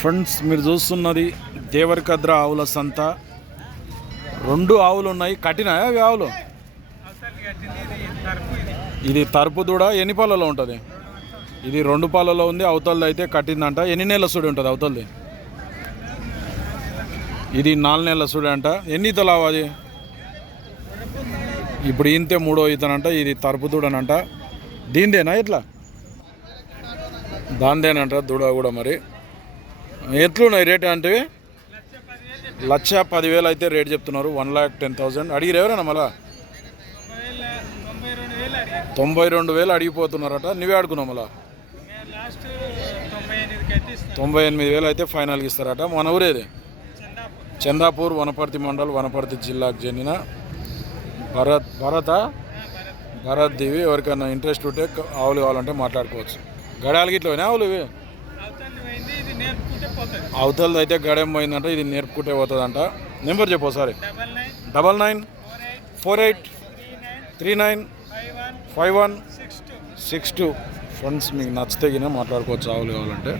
Friends మీరు చూస్తున్నది దేవరకద్ర ఆవుల సంత. రెండు ఆవులు ఉన్నాయి. కట్టినాయా అవి ఆవులు? ఇది తరుపు దూడ ఎన్ని పాలలో ఉంటుంది? ఇది రెండు పాలలో ఉంది అవతలది అయితే కట్టిందంట. ఎన్ని నెలల సుడి ఉంటుంది అవతలది? ఇది నాలుగు నెలల సుడి అంట. ఎన్ని ఈతలావు అది? ఇప్పుడు ఇంతే మూడో ఇతనంట ఇది తరుపు దూడనంట. దీనిదేనా ఇట్లా? దానిదేనంట దూడ కూడా మరి. ఎట్లున్నాయి రేట్ అంటే? లక్ష పదివేలు అయితే రేట్ చెప్తున్నారు. One lakh ten thousand. అడిగిరు ఎవరైనా మళ్ళా? తొంభై రెండు వేలు అడిగిపోతున్నారట. నువ్వే అడుగున్నావు మళ్ళా? తొంభై ఎనిమిది వేలు అయితే ఫైనల్కి ఇస్తారట. మన ఊరేది? చందాపూర్ వనపర్తి మండల్ వనపర్తి జిల్లాకు చెందిన భరత్ భరత భరత్ దేవి. ఎవరికైనా ఇంట్రెస్ట్ ఉంటే ఆవులు కావాలంటే మాట్లాడుకోవచ్చు. గడాలకి ఇట్లా ఆవులు ఇవి? అవతల అవతలది అయితే గడేం పోయిందంట ఇది నేర్పుకుంటే పోతుందంట. నెంబర్ చెప్పు ఒకసారి. Double nine four eight three nine five one six two six two friends మీకు నచ్చితే గిన మాట్లాడుకోవచ్చు ఆవులు కావాలంటే.